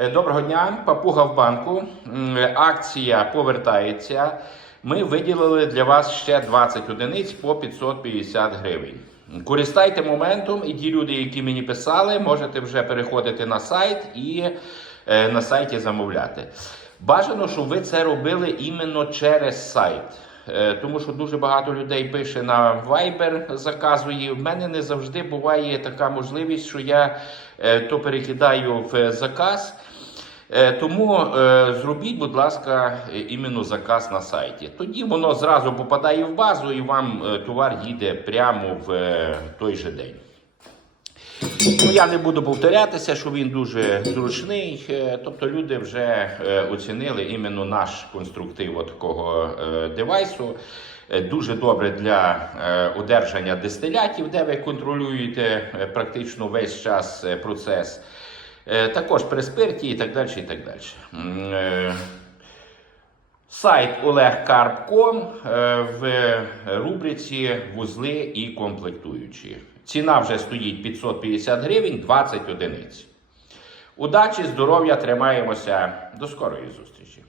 Е, Доброго дня, папуга в банку. Акція повертається. Ми виділили для вас ще 20 одиниць по 550 гривень. Користайте моментом, і ті люди, які мені писали, можете вже переходити на сайт і е, на сайті замовляти. Бажано, щоб ви це робили іменно через сайт. Е, Тому що дуже багато людей пише на Viber, заказує. В мене не завжди буває така можливість, що я е, то перекидаю в заказ. Е, Тому зробіть, будь ласка, іменно заказ на сайті. Тоді воно зразу попадає в базу і вам товар їде прямо в той же день. Ну, я не буду повторятися, що він дуже зручний. е, Тобто люди вже е, оцінили іменно наш конструктив такого е, девайсу. Дуже добре для одержання дистилятів, де ви контролюєте практично весь час процес. Також при спирті і так далі. І так далі. Сайт olegcarb.com е, в рубриці вузли і комплектуючі. Ціна вже стоїть 550 гривень, 20 одиниць. Удачі, здоров'я, тримаємося. До скорої зустрічі!